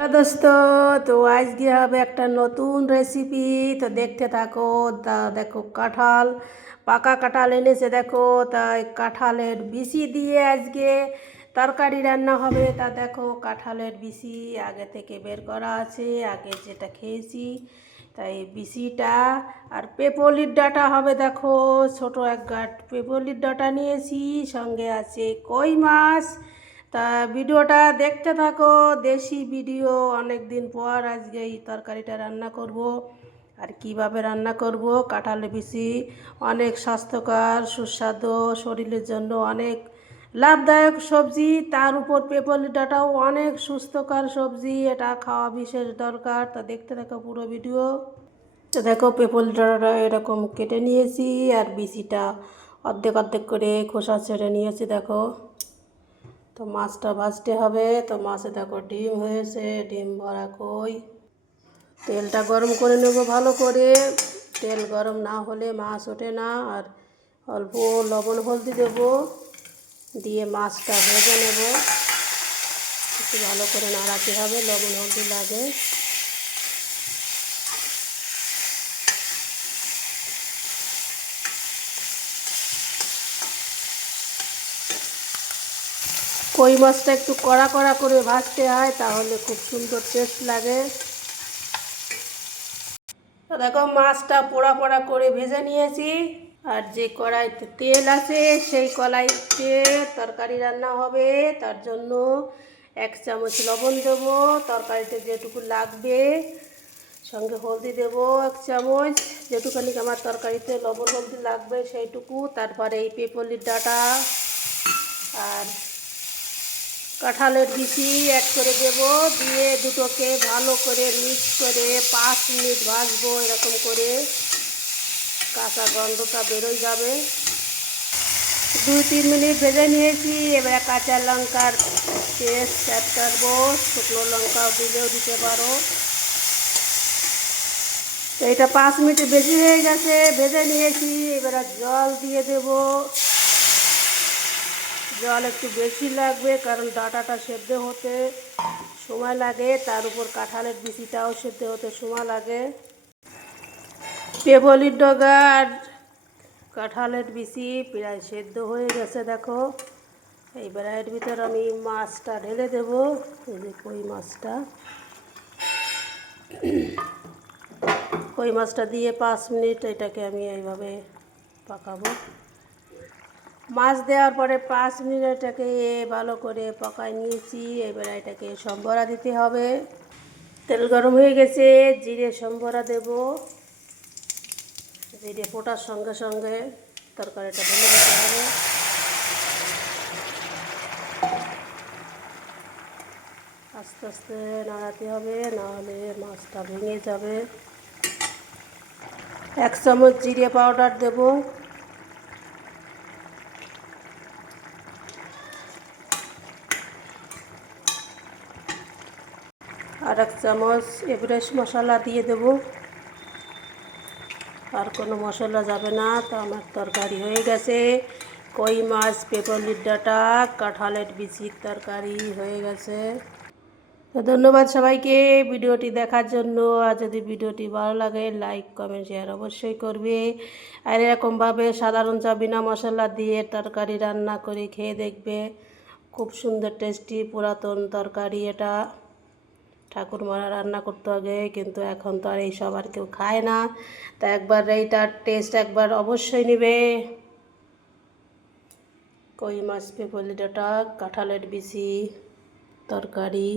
দোস্ত, তো আজকে হবে একটা নতুন রেসিপি তো দেখতে থাকো, তা দেখো কাঁঠাল, পাকা কাঁঠাল এনেছে দেখো, তাই কাঁঠালের বিচি দিয়ে আজকে তরকারি রান্না হবে। তা দেখো কাঁঠালের বিচি আগে থেকে বের করা আছে, আগে যেটা খেয়েছি, তাই বিচিটা। আর পেপলির ডাটা হবে দেখো, ছোট এক গাঁট পেপলির ডাটা নিয়েছি, সঙ্গে আছে কই মাছ। তা ভিডিওটা দেখতে থাকো, দেশি ভিডিও অনেক দিন পর আজকে এই তরকারিটা রান্না করব। আর কীভাবে রান্না করব, কাঁঠাল বিচি অনেক স্বাস্থ্যকর, সুস্বাদু, শরীরের জন্য অনেক লাভদায়ক সবজি, তার উপর পেপলি ডাটাও অনেক সুস্থকর সবজি, এটা খাওয়া বিশেষ দরকার। তা দেখতে থাকো পুরো ভিডিও। তো দেখো পেপল ডাটাটা এরকম কেটে নিয়েছি আর বিচিটা অর্ধেক অর্ধেক করে খোসা ছেড়ে নিয়েছি, দেখো। তো মাছটা ভাজতে হবে। তো মাছে দেখো ডিম হয়েছে, ডিম ভরা কই। তেলটা গরম করে নেব ভালো করে। তেল গরম না হলে মাছ ওঠে না। আর অল্প লবণ হলদি দেব, দিয়ে মাছটা ভেজে নেব। একটু ভালো করে নাড়াতে হবে, লবণ হলদি লাগে। কই মাছটা একটু কড়া কড়া করে ভাজতে হয়, তাহলে খুব সুন্দর টেস্ট লাগে। দেখো মাছটা পোড়া পোড়া করে ভেজে নিয়েছি, আর যে কড়াইতে তেল আছে সেই কড়াইতে তরকারি রান্না হবে, তার জন্য এক চামচ লবণ দেবো, তরকারিতে যেটুকু লাগবে, সঙ্গে হলদি দেবো এক চামচ, যেটুখানি আমার তরকারিতে লবণ হলদি লাগবে সেইটুকু, তারপরে এই পেপলির ডাটা, আর কাঁঠালের বিচি অ্যাড করে দেব, দিয়ে দুটোকে ভালো করে মিক্স করে পাঁচ মিনিট ভাজবো, এরকম করে। কাঁচা গন্ধটা বেরোয় যাবে। দুই, তিন মিনিট ভেজে নিয়েছি, এবারে কাঁচা লঙ্কার পেস্ট অ্যাড করব, শুকনো লঙ্কাও দিলেও দিতে পারো। এটা পাঁচ মিনিট বেশি হয়ে গেছে, ভেজে নিয়েছি, এবারে জল দিয়ে দেবো। জল একটু বেশি লাগবে, কারণ ডাটাটা সেদ্ধ হতে সময় লাগে, তার উপর কাঁঠালের বিচিটাও সেদ্ধ হতে সময় লাগে। পেবলির ডগা আর কাঁঠালের বিচি প্রায় সেদ্ধ হয়ে গেছে, দেখো। এইবার এর ভিতর আমি মাছটা ঢেলে দেব, এই যে কই মাছটা। কই মাছটা দিয়ে পাঁচ মিনিট এটাকে আমি এইভাবে পাকাবো। মাছ দেওয়ার পরে পাঁচ মিনিট এটাকে ভালো করে পকায় নিয়েছি। এবার এটাকে সম্বরা দিতে হবে। তেল গরম হয়ে গেছে, জিরে সম্বরা দেব। জিরে ফোটার সঙ্গে সঙ্গে তরকারিটা ঢেলে দিতে হবে। আস্তে আস্তে নাড়াতে হবে, নাহলে মাছটা ভেঙে যাবে। এক চামচ জিরে পাউডার দেবো। আর এক চামচ এভারেস্ট মশলা দিয়ে দেব। আর কোনো মশলা যাবে না, তো আমার তরকারি হয়ে গেছে। কই মাছ পেপলির ডাটা কাঁঠালের বিচির তরকারি হয়ে গেছে। তো ধন্যবাদ সবাইকে ভিডিওটি দেখার জন্য। আর যদি ভিডিওটি ভালো লাগে, লাইক, কমেন্ট, শেয়ার অবশ্যই করবে। আর এরকমভাবে সাধারণ চা বিনা মশলা দিয়ে তরকারি রান্না করে খেয়ে দেখবে। খুব সুন্দর, টেস্টি, পুরাতন তরকারি এটা। ঠাকুরমারা রান্না করতে আগে, কিন্তু এখন তো আর এইসব আর কেউ খায় না। তা একবার এইটার টেস্ট একবার অবশ্যই নেবে। কই মাছ পেপলি কাঁঠালের বিচি, তরকারি।